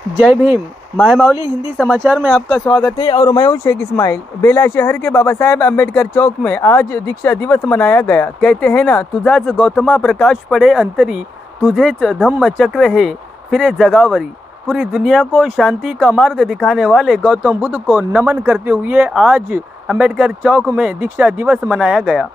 जय भीम। मायमावली हिंदी समाचार में आपका स्वागत है और मैं हूं शेख इस्माइल। बेला शहर के बाबा साहेब आंबेडकर चौक में आज दीक्षा दिवस मनाया गया। कहते हैं ना, तुझाच गौतमा प्रकाश पड़े अंतरी, तुझेच धम्म चक्र है फिरे जगावरी। पूरी दुनिया को शांति का मार्ग दिखाने वाले गौतम बुद्ध को नमन करते हुए आज आंबेडकर चौक में दीक्षा दिवस मनाया गया।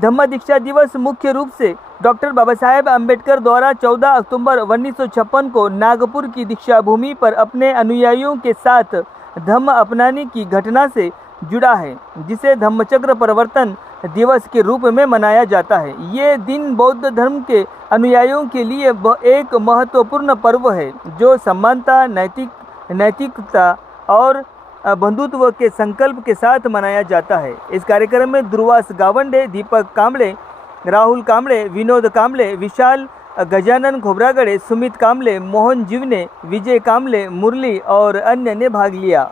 धम्म दीक्षा दिवस मुख्य रूप से डॉक्टर बाबा साहेब आंबेडकर द्वारा 14 अक्टूबर 1956 को नागपुर की दीक्षा भूमि पर अपने अनुयायियों के साथ धम्म अपनाने की घटना से जुड़ा है, जिसे धम्मचक्र परिवर्तन दिवस के रूप में मनाया जाता है। ये दिन बौद्ध धर्म के अनुयायियों के लिए एक महत्वपूर्ण पर्व है, जो समानता, नैतिकता और बंधुत्व के संकल्प के साथ मनाया जाता है। इस कार्यक्रम में दुर्वास गावंडे, दीपक कांबळे, राहुल कांबळे, विनोद कांबळे, विशाल गजानन खोब्रागड़े, सुमित कांबळे, मोहन जीवने, विजय कांबळे, मुरली और अन्य ने भाग लिया।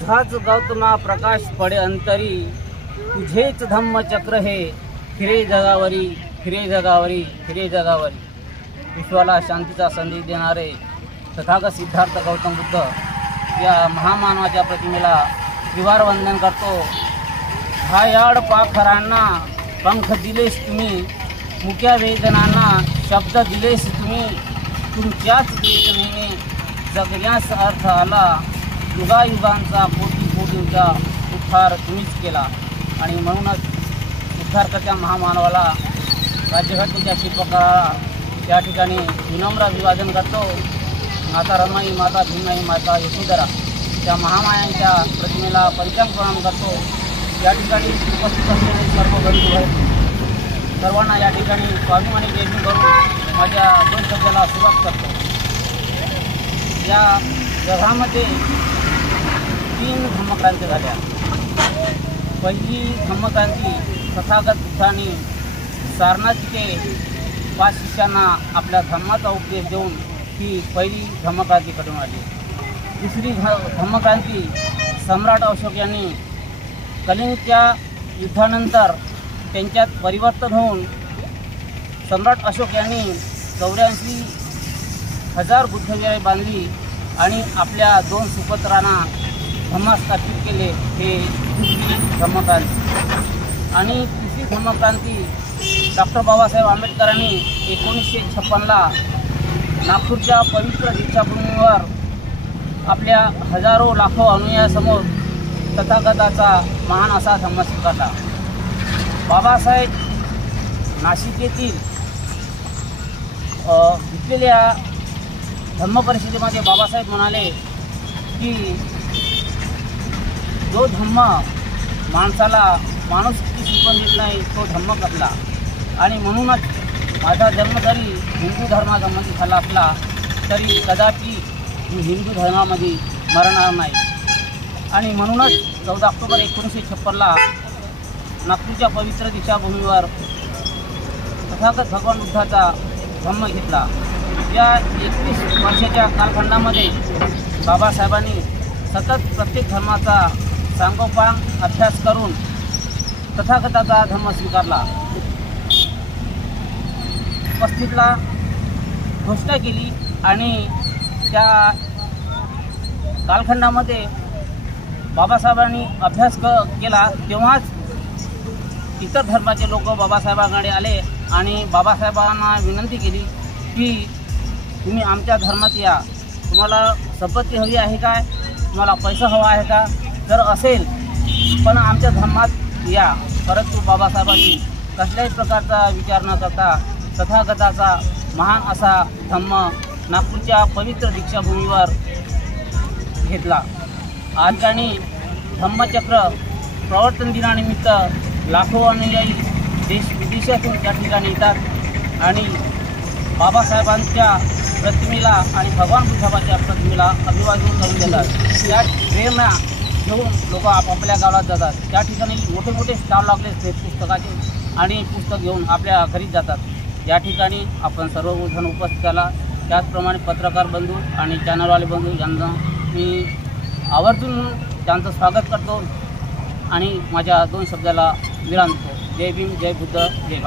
तुझाच गौतमा प्रकाश पडे अंतरी, तुझेच धम्म चक्र हे फिरे जगावरी, फिरे जगावरी, फिरे जगावरी। विश्वाला शांतीचा संदेश देणारे तथागत सिद्धार्थ गौतम बुद्ध या महामानवाच्या प्रतिमेला त्रिवार वंदन करतो। हायाड पाखरांना पंख दिलेस तुम्ही, मुक्या वेदनांना शब्द दिलेस तुम्ही, तुमच्याच वेदनेने जगण्यास अर्थ आला। युगायुगांचा कोटी कोटींचा उद्धार तुम्हीच केला आणि म्हणूनच उद्धारकर्त्या महामानवाला, राज्यघटनेच्या शिल्पकाराला या ठिकाणी विनम्र अभिवादन करतो। माता रमाई, माता भीमाई, माता यशोधरा त्या महामायांच्या प्रतिमेला पंचांग प्रणाम करतो। या ठिकाणी उपस्थित असलेले सर्व बंधू आहेत, सर्वांना या ठिकाणी स्वाभिमानी जयंती करून माझ्या दोन शब्दाला सुरुवात करतो। या जगामध्ये 3 धम्मक्रांती झाल्या। पहिली धम्मक्रांती तथागत बुद्धांनी सारनाथ ते 5 शिष्यांना आपल्या धर्माचा उपदेश देऊन ही पहिली धम्मक्रांती घडून आली। दुसरी धम्मक्रांती सम्राट अशोक यांनी कलिंगच्या युद्धानंतर त्यांच्यात परिवर्तन होऊन सम्राट अशोक यांनी 84,000 बुद्धविहारे बांधली आणि आपल्या 2 सुपुत्रांना धम्म स्थापित केले। हे दुसरी धम्मक्रांती। आणि तिसरी धम्मक्रांती डॉक्टर बाबासाहेब आंबेडकरांनी 1956ला नागपूरच्या पवित्र दीक्षाभूमीवर आपल्या हजारो लाखो अनुयायांसमोर तथागताचा महान असा धम्म स्वीकारला। बाबासाहेब नाशिक येथील घेतलेल्या धम्म परिषदेमध्ये बाबासाहेब म्हणाले की जो धम्म माणसाला माणुसकी शिकवून देत नाही, तो धम्म कसला। आणि म्हणूनच माझा जन्म जरी हिंदू धर्मामध्ये झाला असला तरी कदापि मी हिंदू धर्मामध्ये मरणार नाही। आणि म्हणूनच 14 ऑक्टोबर 1956ला नागपूरच्या पवित्र दीक्षाभूमीवर तथागत भगवान बुद्धाचा धम्म घेतला। या 21 वर्षाच्या कालखंडामध्ये बाबासाहेबांनी सतत प्रत्येक धर्माचा सांगोपांग अभ्यास करून तथागताचा धर्म स्वीकारला। 35ला घोषणा केली आणि त्या कालखंडामध्ये बाबासाहेबांनी अभ्यास केला। तेव्हाच इतर धर्माचे लोक बाबासाहेबांकडे आले आणि बाबासाहेबांना विनंती केली की तुम्ही आमच्या धर्मात या, तुम्हाला संपत्ती हवी आहे काय, तुम्हाला पैसा हवा आहे का, जर असेल पण आमच्या धर्मात या। परंतु बाबासाहेबांनी कसल्याही प्रकारचा विचार न करता तथागताचा महान असा धम्म नागपूरच्या पवित्र दीक्षाभूमीवर घेतला। आज आणि धम्मचक्र प्रवर्तन दिनानिमित्त लाखो अनुयायी देश विदेशातून त्या ठिकाणी येतात आणि बाबासाहेबांच्या प्रतिमेला आणि भगवान बुद्धाच्या प्रतिमेला अभिवादन करून देतात। त्या प्रेरणा घेऊन लोक आपापल्या गावात जातात। त्या ठिकाणी मोठे मोठे स्टॉल लागले आहेत पुस्तकाचे आणि पुस्तक घेऊन आपल्या घरी जातात। या ठिकाणी आपण सर्वजण उपस्थित आला, त्याचप्रमाणे पत्रकार बंधू आणि चॅनलवाले बंधू यांना मी आवर्जून त्यांचं स्वागत करतो आणि माझ्या 2 शब्दाला विराम देतो। जय भीम, जय बुद्ध, जय भारत।